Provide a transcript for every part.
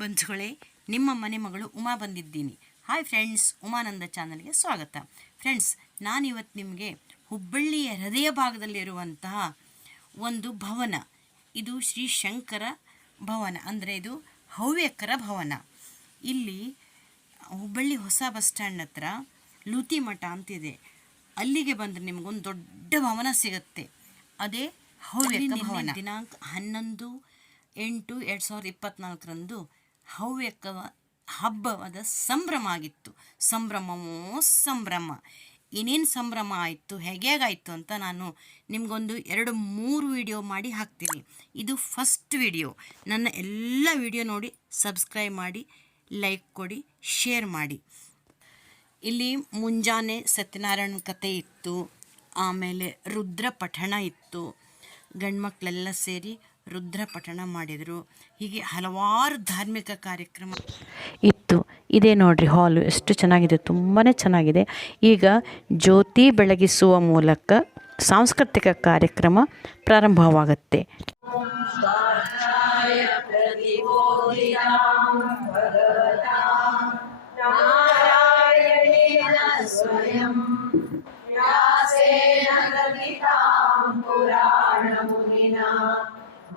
ಬಂಧುಗಳೇ ನಿಮ್ಮ ಮನೆ ಮಗಳು ಉಮಾ ಬಂದಿದ್ದೀನಿ. ಹಾಯ್ ಫ್ರೆಂಡ್ಸ್ ಉಮಾನಂದ ಚಾನಲ್ಗೆ ಸ್ವಾಗತ. ಫ್ರೆಂಡ್ಸ್ ನಾನಿವತ್ತು ನಿಮಗೆ ಹುಬ್ಬಳ್ಳಿಯ ಹೃದಯ ಭಾಗದಲ್ಲಿರುವಂತಹ ಒಂದು ಭವನ. ಇದು ಶ್ರೀ ಶಂಕರ ಭವನ ಅಂದರೆ ಇದು ಹವ್ಯಕರ ಭವನ. ಇಲ್ಲಿ ಹುಬ್ಬಳ್ಳಿ ಹೊಸ ಬಸ್ ಸ್ಟ್ಯಾಂಡ್ ಹತ್ರ ಲೂತಿ ಮಠ ಅಂತಿದೆ. ಅಲ್ಲಿಗೆ ಬಂದರೆ ನಿಮಗೊಂದು ದೊಡ್ಡ ಭವನ ಸಿಗುತ್ತೆ. ಅದೇ ಹವ್ಯಕ ಭವನ. ದಿನಾಂಕ ಹನ್ನೊಂದು ಎಂಟು ಎರಡು ಸಾವಿರದ ಇಪ್ಪತ್ನಾಲ್ಕರಂದು ಹವ್ಯಕ ಹಬ್ಬವಾದ ಸಂಭ್ರಮ ಆಗಿತ್ತು ಸಂಭ್ರಮವೋ ಸಂಭ್ರಮ. ಏನೇನು ಸಂಭ್ರಮ ಆಯಿತು ಹೇಗಾಯಿತು ಅಂತ ನಾನು ನಿಮಗೊಂದು ಎರಡು ಮೂರು ವಿಡಿಯೋ ಮಾಡಿ ಹಾಕ್ತೀನಿ. ಇದು ಫಸ್ಟ್ ವಿಡಿಯೋ. ನನ್ನ ಎಲ್ಲ ವಿಡಿಯೋ ನೋಡಿ ಸಬ್ಸ್ಕ್ರೈಬ್ ಮಾಡಿ, ಲೈಕ್ ಕೊಡಿ, ಶೇರ್ ಮಾಡಿ. ಇಲ್ಲಿ ಮುಂಜಾನೆ ಸತ್ಯನಾರಾಯಣ ಕತೆ ಇತ್ತು. ಆಮೇಲೆ ರುದ್ರ ಪಠಣ ಇತ್ತು. ಗಂಡ್ಮಕ್ಳೆಲ್ಲ ಸೇರಿ ರುದ್ರ ಪಠಣ ಮಾಡಿದರು. ಹೀಗೆ ಹಲವಾರು ಧಾರ್ಮಿಕ ಕಾರ್ಯಕ್ರಮ ಇತ್ತು. ಇದೇ ನೋಡ್ರಿ ಹಾಲು ಎಷ್ಟು ಚೆನ್ನಾಗಿದೆ. ತುಂಬಾ ಚೆನ್ನಾಗಿದೆ. ಈಗ ಜ್ಯೋತಿ ಬೆಳಗಿಸುವ ಮೂಲಕ ಸಾಂಸ್ಕೃತಿಕ ಕಾರ್ಯಕ್ರಮ ಪ್ರಾರಂಭವಾಗುತ್ತೆ.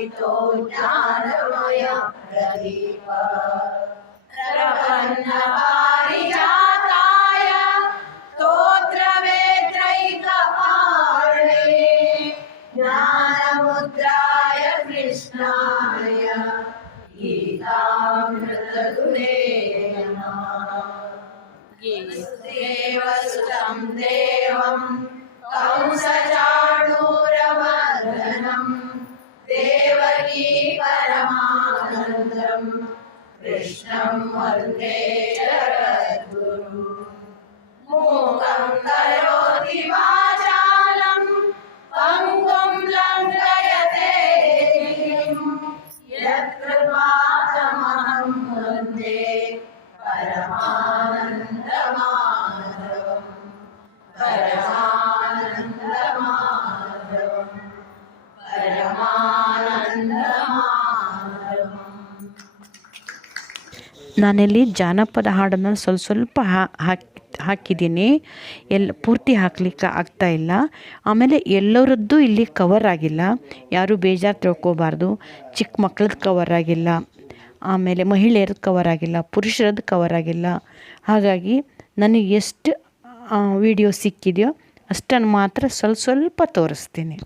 ಜ್ಞಾನೋದಿತೋ ಜ್ಞಾನಮಯ ಪ್ರದೀಪ ಪ್ರಪನ್ನ परमानन्दम् कृष्णं वन्दे जगद्गुरुम् मूकं ನಾನಿಲ್ಲಿ ಜಾನಪದ ಹಾಡನ್ನು ಸ್ವಲ್ಪ ಸ್ವಲ್ಪ ಹಾಕಿ, ಹಾಕಿದ್ದೀನಿ. ಎಲ್ಲ ಪೂರ್ತಿ ಹಾಕ್ಲಿಕ್ಕೆ ಆಗ್ತಾ ಇಲ್ಲ. ಆಮೇಲೆ ಎಲ್ಲರದ್ದು ಇಲ್ಲಿ ಕವರ್ ಆಗಿಲ್ಲ. ಯಾರು ಬೇಜಾರು ತಿಳ್ಕೋಬಾರ್ದು. ಚಿಕ್ಕ ಮಕ್ಳದ್ದು ಕವರ್ ಆಗಿಲ್ಲ. ಆಮೇಲೆ ಮಹಿಳೆಯರದ್ದು ಕವರ್ ಆಗಿಲ್ಲ. ಪುರುಷರದ್ದು ಕವರ್ ಆಗಿಲ್ಲ. ಹಾಗಾಗಿ ನನಗೆ ಎಷ್ಟು ವಿಡಿಯೋ ಸಿಕ್ಕಿದೆಯೋ ಅಷ್ಟನ್ನು ಮಾತ್ರ ಸ್ವಲ್ಪ ಸ್ವಲ್ಪ ತೋರಿಸ್ತೀನಿ.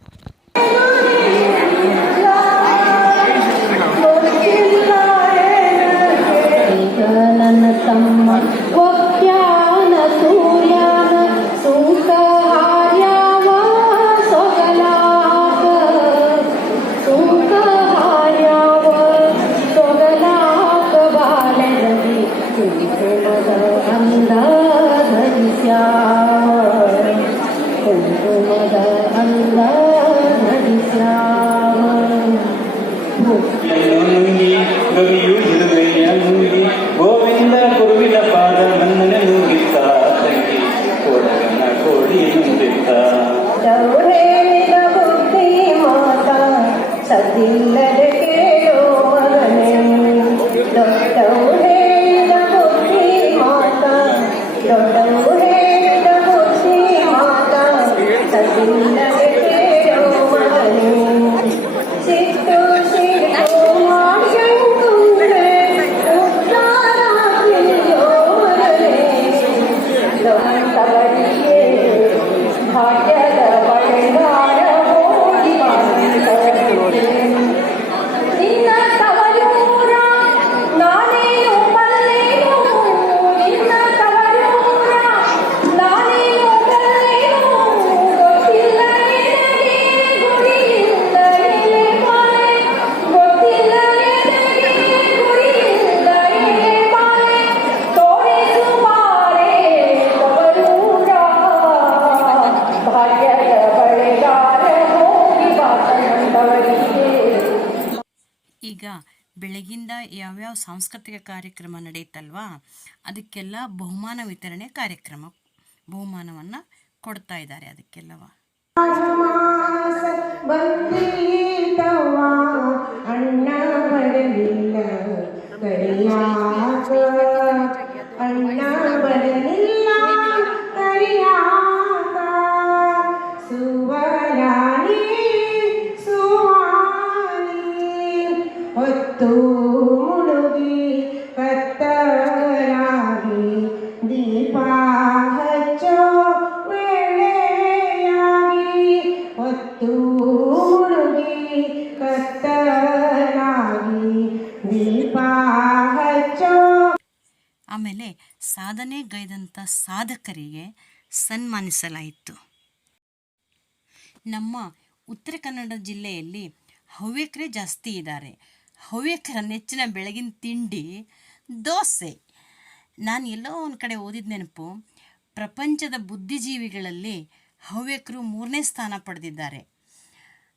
know ಬೆಳಗಿಂದ ಯಾವ್ಯಾವ ಸಾಂಸ್ಕೃತಿಕ ಕಾರ್ಯಕ್ರಮ ನಡೆಯುತ್ತಲ್ವಾ ಅದಕ್ಕೆಲ್ಲ ಬಹುಮಾನ ವಿತರಣೆ ಕಾರ್ಯಕ್ರಮ ಬಹುಮಾನವನ್ನು ಕೊಡ್ತಾ ಇದ್ದಾರೆ ಅದಕ್ಕೆಲ್ಲವ. ಅಣ್ಣ ಆಮೇಲೆ ಸಾಧನೆ ಗೈದಂಥ ಸಾಧಕರಿಗೆ ಸನ್ಮಾನಿಸಲಾಯಿತು. ನಮ್ಮ ಉತ್ತರ ಕನ್ನಡ ಜಿಲ್ಲೆಯಲ್ಲಿ ಹವ್ಯಕರೇ ಜಾಸ್ತಿ ಇದ್ದಾರೆ. ಹವ್ಯಕರ ನೆಚ್ಚಿನ ಬೆಳಗಿನ ತಿಂಡಿ ದೋಸೆ. ನಾನು ಎಲ್ಲೋ ಒಂದು ಕಡೆ ಓದಿದ ನೆನಪು, ಪ್ರಪಂಚದ ಬುದ್ಧಿಜೀವಿಗಳಲ್ಲಿ ಹವ್ಯಕರು ಮೂರನೇ ಸ್ಥಾನ ಪಡೆದಿದ್ದಾರೆ.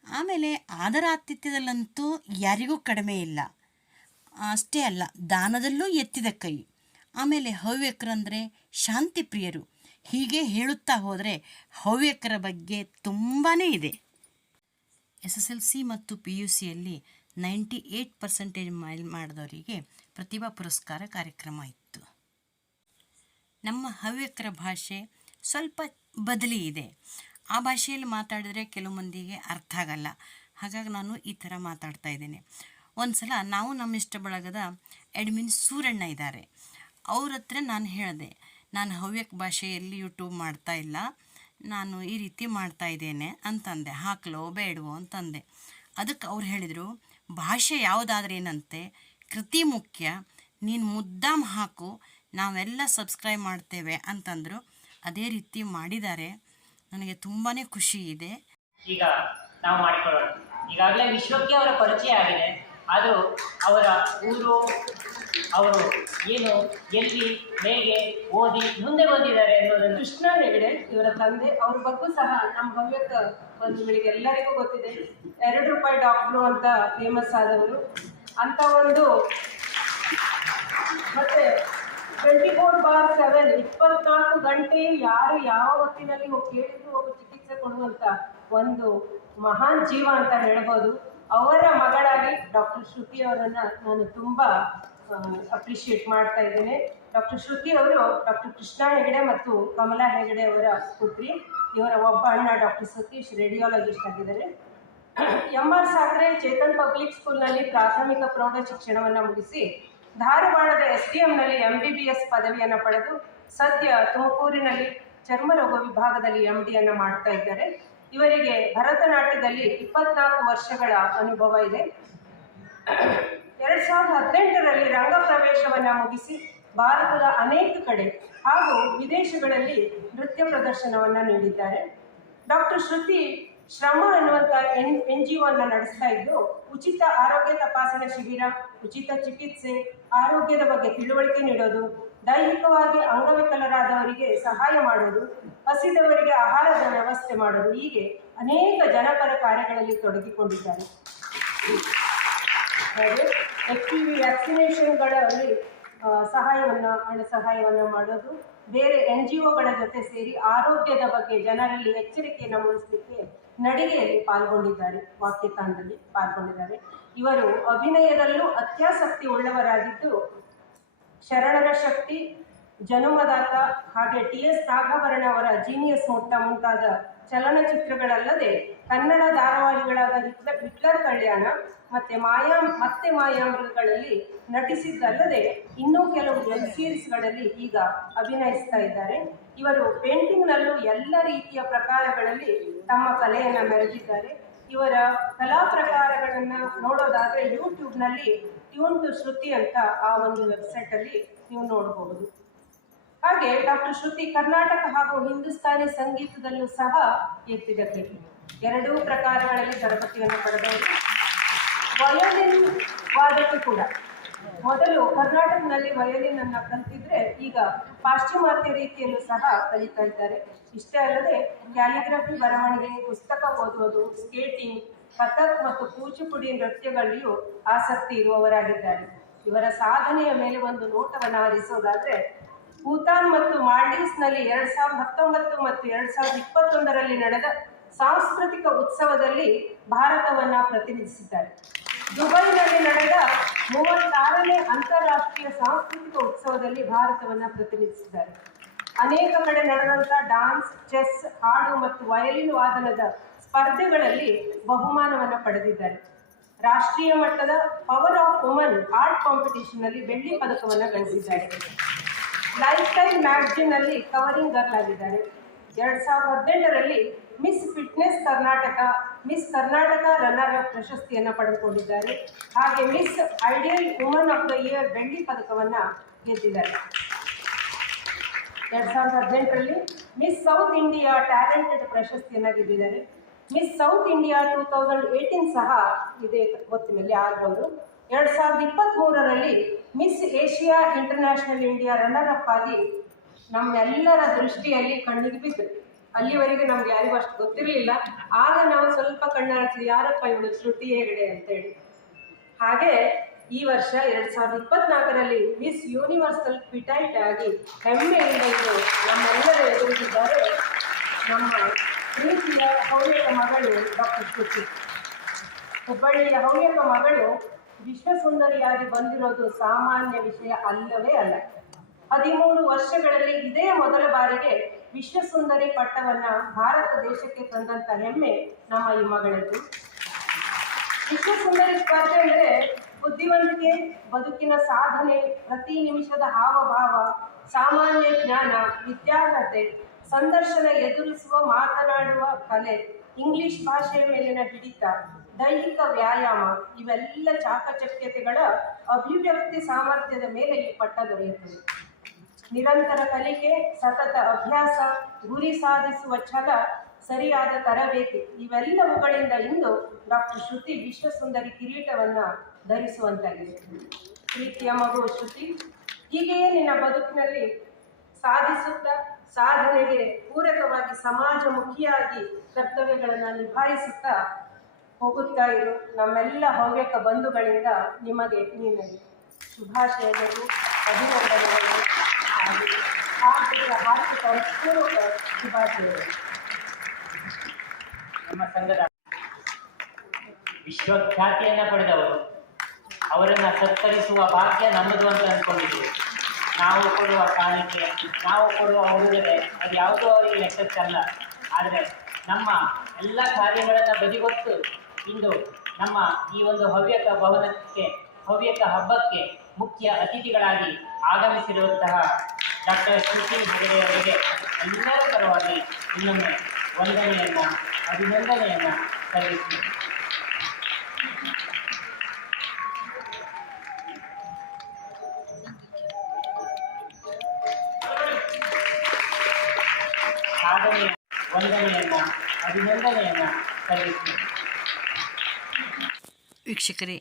ಆಮೇಲೆ ಆದರ ಆತಿಥ್ಯದಲ್ಲಂತೂ ಯಾರಿಗೂ ಕಡಿಮೆ ಇಲ್ಲ. ಅಷ್ಟೇ ಅಲ್ಲ, ದಾನದಲ್ಲೂ ಎತ್ತಿದ ಕೈ. ಆಮೇಲೆ ಹವ್ಯಕರಂದರೆ ಶಾಂತಿ ಪ್ರಿಯರು. ಹೀಗೆ ಹೇಳುತ್ತಾ ಹೋದರೆ ಹವ್ಯಕರ ಬಗ್ಗೆ ತುಂಬಾ ಇದೆ. ಎಸ್ ಎಸ್ ಎಲ್ ಸಿ ಮತ್ತು ಪಿ ಯು ಸಿಯಲ್ಲಿ ನೈಂಟಿ ಏಯ್ಟ್ ಪರ್ಸೆಂಟೇಜ್ ಮೈಲ್ ಮಾಡಿದವರಿಗೆ ಪ್ರತಿಭಾ ಪುರಸ್ಕಾರ ಕಾರ್ಯಕ್ರಮ ಇತ್ತು. ನಮ್ಮ ಹವ್ಯಕರ ಭಾಷೆ ಸ್ವಲ್ಪ ಬದಲಿ ಇದೆ. ಆ ಭಾಷೆಯಲ್ಲಿ ಮಾತಾಡಿದರೆ ಕೆಲವು ಮಂದಿಗೆ ಅರ್ಥ ಆಗಲ್ಲ. ಹಾಗಾಗಿ ನಾನು ಈ ಥರ ಮಾತಾಡ್ತಾ ಇದ್ದೇನೆ. ಒಂದು ಸಲ ನಾವು ನಮ್ಮ ಇಷ್ಟ ಬಳಗದ ಅಡ್ಮಿನ್ ಸೂರಣ್ಣ ಇದ್ದಾರೆ. ಅವ್ರ ಹತ್ರ ನಾನು ಹೇಳಿದೆ, ನಾನು ಹವ್ಯಕ ಭಾಷೆಯಲ್ಲಿ ಯೂಟ್ಯೂಬ್ ಮಾಡ್ತಾ ಇಲ್ಲ, ನಾನು ಈ ರೀತಿ ಮಾಡ್ತಾ ಇದ್ದೇನೆ ಅಂತಂದೆ. ಹಾಕ್ಲೋ, ಬೇಡವೋ ಅಂತಂದೆ. ಅದಕ್ಕೆ ಅವ್ರು ಹೇಳಿದರು, ಭಾಷೆ ಯಾವುದಾದ್ರೇನಂತೆ ಕೃತಿ ಮುಖ್ಯ, ನೀನು ಮುದ್ದಾಮ್ ಹಾಕು, ನಾವೆಲ್ಲ ಸಬ್ಸ್ಕ್ರೈಬ್ ಮಾಡ್ತೇವೆ ಅಂತಂದರು. ಅದೇ ರೀತಿ ಮಾಡಿದ್ದಾರೆ. ನನಗೆ ತುಂಬಾ ಖುಷಿ ಇದೆ. ಈಗ ನಾವು ಮಾಡಿಕೊಳ್ಳೋಣ. ಈಗಾಗಲೇ ವಿಶ್ವಕ್ಕೆ ಅವರ ಪರಿಚಯ ಆಗಿದೆ. ಆದರೂ ಅವರ ಊರು ಅವರು ಏನು ಎಲ್ಲಿ, ಹೇಗೆ ಓದಿ, ಮುಂದೆ ಬಂದಿದ್ದಾರೆ ಅನ್ನೋದನ್ನು ಕೃಷ್ಣ ಹೆಗಡೆ, ಇವರ ತಂದೆ, ಅವ್ರ ಬಗ್ಗೆ ಸಹ ನಮ್ಮ ಹವ್ಯಕ ಬಂಧುಗಳಿಗೆ ಎಲ್ಲರಿಗೂ ಗೊತ್ತಿದೆ. ಎರಡು ರೂಪಾಯಿ ಡಾಕ್ಟ್ರು ಅಂತ ಫೇಮಸ್ ಆದವರು. ಅಂತ ಒಂದು ಮತ್ತೆ ಟ್ವೆಂಟಿ ಫೋರ್ ಬಾರ್ ಸೆವೆನ್ ಇಪ್ಪತ್ನಾಲ್ಕು ಗಂಟೆ ಯಾರು ಯಾವ ಹೊತ್ತಿನಲ್ಲಿ ಕೇಳಿದ್ರು ಹೋಗಿ ಚಿಕಿತ್ಸೆ ಕೊಡುವಂತ ಒಂದು ಮಹಾನ್ ಜೀವ ಅಂತ ಹೇಳ್ಬೋದು. ಅವರ ಮಗಳಾಗಿ ಡಾಕ್ಟರ್ ಶ್ರುತಿ ಅವರನ್ನ ನಾನು ತುಂಬಾ ಅಪ್ರಿಷಿಯೇಟ್ ಮಾಡ್ತಾ ಇದ್ದೇನೆ. ಡಾಕ್ಟರ್ ಶ್ರುತಿ ಅವರು ಡಾಕ್ಟರ್ ಕೃಷ್ಣ ಹೆಗಡೆ ಮತ್ತು ಕಮಲಾ ಹೆಗಡೆ ಅವರ ಪುತ್ರಿ, ಇವರ ಒಬ್ಬ ಅಣ್ಣ ಡಾಕ್ಟರ್ ಸತೀಶ್ ರೇಡಿಯಾಲಜಿಸ್ಟ್ ಆಗಿದ್ದಾರೆ. M R Sakre Chetan public ಸ್ಕೂಲ್ನಲ್ಲಿ ಪ್ರಾಥಮಿಕ ಪ್ರೌಢ ಶಿಕ್ಷಣವನ್ನು ಮುಗಿಸಿ, ಧಾರವಾಡದ ಎಸ್ ಡಿ ಎಂನಲ್ಲಿ ಎಂ ಬಿ ಬಿ ಎಸ್ ಪದವಿಯನ್ನು ಪಡೆದು, ಸದ್ಯ ತುಮಕೂರಿನಲ್ಲಿ ಚರ್ಮರೋಗ ವಿಭಾಗದಲ್ಲಿ ಎಂ ಡಿಯನ್ನು ಮಾಡ್ತಾ ಇದ್ದಾರೆ. ಇವರಿಗೆ ಭರತನಾಟ್ಯದಲ್ಲಿ ಇಪ್ಪತ್ನಾಲ್ಕು ವರ್ಷಗಳ ಅನುಭವ ಇದೆ. ಎರಡ್ ಸಾವಿರದ ಹದಿನೆಂಟರಲ್ಲಿ ರಂಗ ಪ್ರವೇಶವನ್ನ ಮುಗಿಸಿ ಭಾರತದ ಅನೇಕ ಕಡೆ ಹಾಗೂ ವಿದೇಶಗಳಲ್ಲಿ ನೃತ್ಯ ಪ್ರದರ್ಶನವನ್ನ ನೀಡಿದ್ದಾರೆ. ಡಾಕ್ಟರ್ ಶ್ರುತಿ ಶ್ರಮ ಅನ್ನುವಂಥ ಎನ್ ಎನ್ ಜಿ ಒನ್ನ ನಡೆಸ್ತಾ ಇದ್ದು, ಉಚಿತ ಆರೋಗ್ಯ ತಪಾಸಣೆ ಶಿಬಿರ, ಉಚಿತ ಚಿಕಿತ್ಸೆ, ಆರೋಗ್ಯದ ಬಗ್ಗೆ ತಿಳುವಳಿಕೆ ನೀಡೋದು, ದೈಹಿಕವಾಗಿ ಅಂಗವಿಕಲರಾದವರಿಗೆ ಸಹಾಯ ಮಾಡೋದು, ಹಸಿದವರಿಗೆ ಆಹಾರದ ವ್ಯವಸ್ಥೆ ಮಾಡೋದು ಹೀಗೆ ಅನೇಕ ಜನಪರ ಕಾರ್ಯಗಳಲ್ಲಿ ತೊಡಗಿಕೊಂಡಿದ್ದಾರೆ. ಎಚ್ ಪಿ ವಿ ವ್ಯಾಕ್ಸಿನೇಷನ್ಗಳಲ್ಲಿ ಸಹಾಯವನ್ನು, ಹಣ ಸಹಾಯವನ್ನು ಮಾಡೋದು, ಬೇರೆ ಎನ್ ಜಿ ಒಗಳ ಜೊತೆ ಸೇರಿ ಆರೋಗ್ಯದ ಬಗ್ಗೆ ಜನರಲ್ಲಿ ಎಚ್ಚರಿಕೆಯನ್ನು ಮೂಡಿಸಲಿಕ್ಕೆ ನಡಿಗೆಯಲ್ಲಿ ಪಾಲ್ಗೊಂಡಿದ್ದಾರೆ ವಾಕ್ಯತಾನದಲ್ಲಿ ಪಾಲ್ಗೊಂಡಿದ್ದಾರೆ. ಇವರು ಅಭಿನಯದಲ್ಲೂ ಅತ್ಯಾಸಕ್ತಿ ಉಳ್ಳವರಾಗಿದ್ದು ಶರಣರ ಶಕ್ತಿ, ಜನುಮದಾತ, ಹಾಗೆ ಟಿ ಎಸ್ ನಾಗಾಭರಣ ಅವರ ಜೀನಿಯಸ್ ಮುತ್ತ ಮುಂತಾದ ಚಲನಚಿತ್ರಗಳಲ್ಲದೆ ಕನ್ನಡ ಧಾರಾವಾಹಿಗಳಾದ ಹಿಟ್ಲರ್ ಹಿಟ್ಲರ್ ಕಲ್ಯಾಣ ಮತ್ತೆ ಮಾಯಾ, ಮತ್ತೆ ಮಾಯಾಮೃಗಗಳಲ್ಲಿ ನಟಿಸಿದ್ದಲ್ಲದೆ ಇನ್ನೂ ಕೆಲವು ವೆಬ್ ಸೀರೀಸ್ಗಳಲ್ಲಿ ಈಗ ಅಭಿನಯಿಸ್ತಾ ಇದ್ದಾರೆ. ಇವರು ಪೇಂಟಿಂಗ್ನಲ್ಲೂ ಎಲ್ಲ ರೀತಿಯ ಪ್ರಕಾರಗಳಲ್ಲಿ ತಮ್ಮ ಕಲೆಯನ್ನು ಮೆರೆದಿದ್ದಾರೆ. ಇವರ ಕಲಾ ಪ್ರಕಾರಗಳನ್ನು ನೋಡೋದಾದರೆ ಯೂಟ್ಯೂಬ್ನಲ್ಲಿ ಟ್ಯೂನ್ ಟು ಶ್ರುತಿ ಅಂತ ಆ ಒಂದು ವೆಬ್ಸೈಟಲ್ಲಿ ನೀವು ನೋಡಬಹುದು ಹಾಗೆ ಡಾಕ್ಟರ್ ಶ್ರುತಿ ಕರ್ನಾಟಕ ಹಾಗೂ ಹಿಂದೂಸ್ತಾನಿ ಸಂಗೀತದಲ್ಲೂ ಸಹ ಎತ್ತಿದ ಎರಡು ಎರಡೂ ಪ್ರಕಾರಗಳಲ್ಲಿ ತರಬೇತಿಯನ್ನು ಪಡೆದವರು. ವಯೋಲಿನ್ ವಾದಕ್ಕೂ ಕೂಡ. ಮೊದಲು ಕರ್ನಾಟಕದಲ್ಲಿ ವಯೋಲಿನ್ ಅನ್ನ ಕಲಿತಿದ್ರೆ ಈಗ ಪಾಶ್ಚಿಮಾತ್ಯ ರೀತಿಯಲ್ಲೂ ಸಹ ಕಲಿತಾ ಇದ್ದಾರೆ. ಇಷ್ಟೇ ಅಲ್ಲದೆ ಕ್ಯಾಲಿಗ್ರಫಿ ಬರವಣಿಗೆ, ಪುಸ್ತಕ ಓದುವುದು, ಸ್ಕೇಟಿಂಗ್, ಕಥಕ್ ಮತ್ತು ಕೂಚಿಪುಡಿ ನೃತ್ಯಗಳಲ್ಲಿಯೂ ಆಸಕ್ತಿ ಇರುವವರಾಗಿದ್ದಾರೆ. ಇವರ ಸಾಧನೆಯ ಮೇಲೆ ಒಂದು ನೋಟವನ್ನು ಹರಿಸೋದಾದ್ರೆ ಭೂತಾನ್ ಮತ್ತು ಮಾಲ್ಡೀವ್ಸ್ನಲ್ಲಿ ಎರಡ್ ಸಾವಿರದ ಹತ್ತೊಂಬತ್ತು ಮತ್ತು ಎರಡ್ ಸಾವಿರದ ಇಪ್ಪತ್ತೊಂದರಲ್ಲಿ ನಡೆದ ಸಾಂಸ್ಕೃತಿಕ ಉತ್ಸವದಲ್ಲಿ ಭಾರತವನ್ನು ಪ್ರತಿನಿಧಿಸಿದ್ದಾರೆ. ದುಬೈನಲ್ಲಿ ನಡೆದ ಮೂವತ್ತಾರನೇ ಅಂತಾರಾಷ್ಟ್ರೀಯ ಸಾಂಸ್ಕೃತಿಕ ಉತ್ಸವದಲ್ಲಿ ಭಾರತವನ್ನು ಪ್ರತಿನಿಧಿಸಿದ್ದಾರೆ. ಅನೇಕ ಕಡೆ ನಡೆದಂಥ ಡಾನ್ಸ್, ಚೆಸ್, ಹಾಡು ಮತ್ತು ವಯಲಿನ್ ವಾದನದ ಸ್ಪರ್ಧೆಗಳಲ್ಲಿ ಬಹುಮಾನವನ್ನು ಪಡೆದಿದ್ದಾರೆ. ರಾಷ್ಟ್ರೀಯ ಮಟ್ಟದ power of woman art competition ಅಲ್ಲಿ ಬೆಳ್ಳಿ ಪದಕವನ್ನು ಗಳಿಸಿದ್ದಾರೆ. ಲೈಫ್ ಟೈಮ್ ಮ್ಯಾಗಜಿನ್ ಅಲ್ಲಿ ಕವರಿಂಗ್ ಗರ್ಲ್ ಆಗಿದ್ದಾರೆ ಎರಡ್ ಸಾವಿರದ ಹದಿನೆಂಟರಲ್ಲಿ Miss fitness Karnataka Miss Karnataka runner up ಪ್ರಶಸ್ತಿಯನ್ನು ಪಡೆದುಕೊಂಡಿದ್ದಾರೆ. ಹಾಗೆ Miss ideal woman of the year ಬೆಳ್ಳಿ ಪದಕವನ್ನು ಗೆದ್ದಿದ್ದಾರೆ. ಎರಡ್ ಸಾವಿರದ ಹದಿನೆಂಟರಲ್ಲಿ ಮಿಸ್ ಸೌತ್ ಇಂಡಿಯಾ ಟ್ಯಾಲೆಂಟೆಡ್ ಪ್ರಶಸ್ತಿಯನ್ನು ಗೆದ್ದಿದ್ದಾರೆ. Miss South India two thousand eighteen ಸಹ ಇದೆ ಹೊತ್ತಿನಲ್ಲಿ ಆದವರು ಎರಡ್ ಸಾವಿರದ ಇಪ್ಪತ್ತ್ ಮೂರರಲ್ಲಿ Miss Asia International India runner up ಆಗಿ ನಮ್ಮೆಲ್ಲರ ದೃಷ್ಟಿಯಲ್ಲಿ ಕಣ್ಣಿಗೆ ಬಿದ್ದರು ಅಲ್ಲಿವರೆಗೆ ನಮ್ಗೆ ಯಾರಿಗೂ ಅಷ್ಟು ಗೊತ್ತಿರಲಿಲ್ಲ. ಆಗ ನಾವು ಸ್ವಲ್ಪ ಕಣ್ಣಾಡ್ತೀವಿ ಯಾರಪ್ಪ ಇವಳು ಶ್ರುತಿ ಹೆಗಡೆ ಅಂತೇಳಿ. ಹಾಗೆ ಈ ವರ್ಷ ಎರಡ್ ಸಾವಿರದ ಇಪ್ಪತ್ನಾಲ್ಕರಲ್ಲಿ ಮಿಸ್ ಯೂನಿವರ್ಸಲ್ ಪಿಟೈಟ್ ಆಗಿ ಹೆಮ್ಮೆಯಿಂದ ಇದು ನಮ್ಮೆಲ್ಲರ ಎದುರಿಸಿದ್ದಾರೆ ನಮ್ಮ ಪ್ರೀತಿಯ ಹವ್ಯಕ ಮಗಳು ಡಾಕ್ಟರ್ ಶ್ರುತಿ ಹುಬ್ಬಳ್ಳಿಯ ಹವ್ಯಕ ಮಗಳು ವಿಶ್ವಸುಂದರಿಯಾಗಿ ಬಂದಿರೋದು ಸಾಮಾನ್ಯ ವಿಷಯ ಅಲ್ಲವೇ ಅಲ್ಲ. ಹದಿಮೂರು ವರ್ಷಗಳಲ್ಲಿ ಇದೇ ಮೊದಲ ಬಾರಿಗೆ ವಿಶ್ವಸುಂದರಿ ಪಟ್ಟವನ್ನ ಭಾರತ ದೇಶಕ್ಕೆ ತಂದಂತ ಹೆಮ್ಮೆ ನಮ್ಮ ಈ ಮಗಳದ್ದು. ವಿಶ್ವಸುಂದರಿ ಸ್ಪರ್ಧೆ ಅಂದ್ರೆ ಬುದ್ಧಿವಂತಿಕೆ, ಬದುಕಿನ ಸಾಧನೆ, ಪ್ರತಿ ನಿಮಿಷದ ಹಾವಭಾವ, ಸಾಮಾನ್ಯ ಜ್ಞಾನ, ವಿದ್ಯಾರ್ಹತೆ, ಸಂದರ್ಶನ ಎದುರಿಸುವ, ಮಾತನಾಡುವ ಕಲೆ, ಇಂಗ್ಲಿಷ್ ಭಾಷೆಯ ಮೇಲಿನ ಹಿಡಿತ. ದೈಹಿಕ ವ್ಯಾಯಾಮ ಇವೆಲ್ಲ ಚಾಕಚಕ್ಯತೆಗಳ ಅಭಿವ್ಯಕ್ತಿ ಸಾಮರ್ಥ್ಯದ ಮೇಲೆ ಈ ಪಟ್ಟ ದೊರೆಯುತ್ತದೆ. ನಿರಂತರ ಕಲಿಕೆ, ಸತತ ಅಭ್ಯಾಸ, ಗುರಿ ಸಾಧಿಸುವ ಛಲ, ಸರಿಯಾದ ತರಬೇತಿ ಇವೆಲ್ಲವುಗಳಿಂದ ಇಂದು ಡಾಕ್ಟರ್ ಶ್ರುತಿ ವಿಶ್ವಸುಂದರಿ ಕಿರೀಟವನ್ನ ಧರಿಸುವಂತಾಗಿದೆ. ಪ್ರೀತಿಯ ಮಗು ಶ್ರುತಿ, ಹೀಗೆಯೇ ನಿನ್ನ ಬದುಕಿನಲ್ಲಿ ಸಾಧಿಸುತ್ತಾ ಸಾಧನೆಗೆ ಪೂರಕವಾಗಿ ಸಮಾಜಮುಖಿಯಾಗಿ ಕರ್ತವ್ಯಗಳನ್ನು ನಿಭಾಯಿಸುತ್ತಾ ಹೋಗುತ್ತಾ ಇರು. ನಮ್ಮೆಲ್ಲ ಹವ್ಯಕ ಬಂಧುಗಳಿಂದ ನಿಮಗೆ ನೀನು ಶುಭಾಶಯಗಳು, ಅಭಿನಂದನೆಗಳು. ಶುಭಾಶಯಗಳು. ನಮ್ಮ ಸಂಘದ ವಿಶ್ವಖ್ಯಾತಿಯನ್ನ ಪಡೆದವರು. ಅವರನ್ನ ಸತ್ಕರಿಸುವ ಭಾಗ್ಯ ನಮ್ಮದು ಅಂತ ಅಂದ್ಕೊಂಡಿದ್ದೀವಿ ನಾವು ಕೊಡುವ ಕಾಣಿಕೆ, ನಾವು ಕೊಡುವ ಉಡುಗೊರೆ ಅದು ಯಾವುದೋ ಅವರಿಗೆ ಯಶಸ್ಸಲ್ಲ. ಆದರೆ ನಮ್ಮ ಎಲ್ಲ ಕಾರ್ಯಗಳನ್ನು ಬದಿಗೊತ್ತು ಇಂದು ನಮ್ಮ ಈ ಒಂದು ಹವ್ಯಕ ಭವನಕ್ಕೆ, ಹವ್ಯಕ ಹಬ್ಬಕ್ಕೆ ಮುಖ್ಯ ಅತಿಥಿಗಳಾಗಿ ಆಗಮಿಸಿರುವಂತಹ ಡಾಕ್ಟರ್ ಸುಶೀಲ್ ಹೆಗಡೆ ಅವರಿಗೆ ಎಲ್ಲರ ಪರವಾಗಿ ಇನ್ನೊಮ್ಮೆ ವಂದನೆಯನ್ನು, ಅಭಿನಂದನೆಯನ್ನು ಸಲ್ಲಿಸುತ್ತೇನೆ. ಸಾಧನೆಯ ವಂದನೆಯನ್ನು, ಅಭಿನಂದನೆಯನ್ನು ಸಲ್ಲಿಸ್ತೀನಿ ವೀಕ್ಷಕರೇ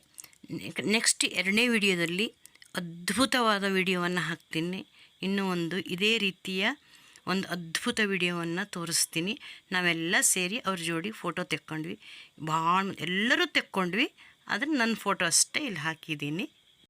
ನೆಕ್ಸ್ಟ್ ಎರಡನೇ ವಿಡಿಯೋದಲ್ಲಿ ಅದ್ಭುತವಾದ ವಿಡಿಯೋವನ್ನು ಹಾಕ್ತೀನಿ. ಇನ್ನೂ ಒಂದು ಇದೇ ರೀತಿಯ ಒಂದು ಅದ್ಭುತ ವಿಡಿಯೋವನ್ನು ತೋರಿಸ್ತೀನಿ. ನಾವೆಲ್ಲ ಸೇರಿ ಅವ್ರ ಜೋಡಿ ಫೋಟೋ ತೆಕ್ಕೊಂಡ್ವಿ. ಭಾಳ, ಎಲ್ಲರೂ ತೆಕ್ಕೊಂಡ್ವಿ, ಆದರೆ ನನ್ನ ಫೋಟೋ ಅಷ್ಟೇ ಇಲ್ಲಿ ಹಾಕಿದ್ದೀನಿ.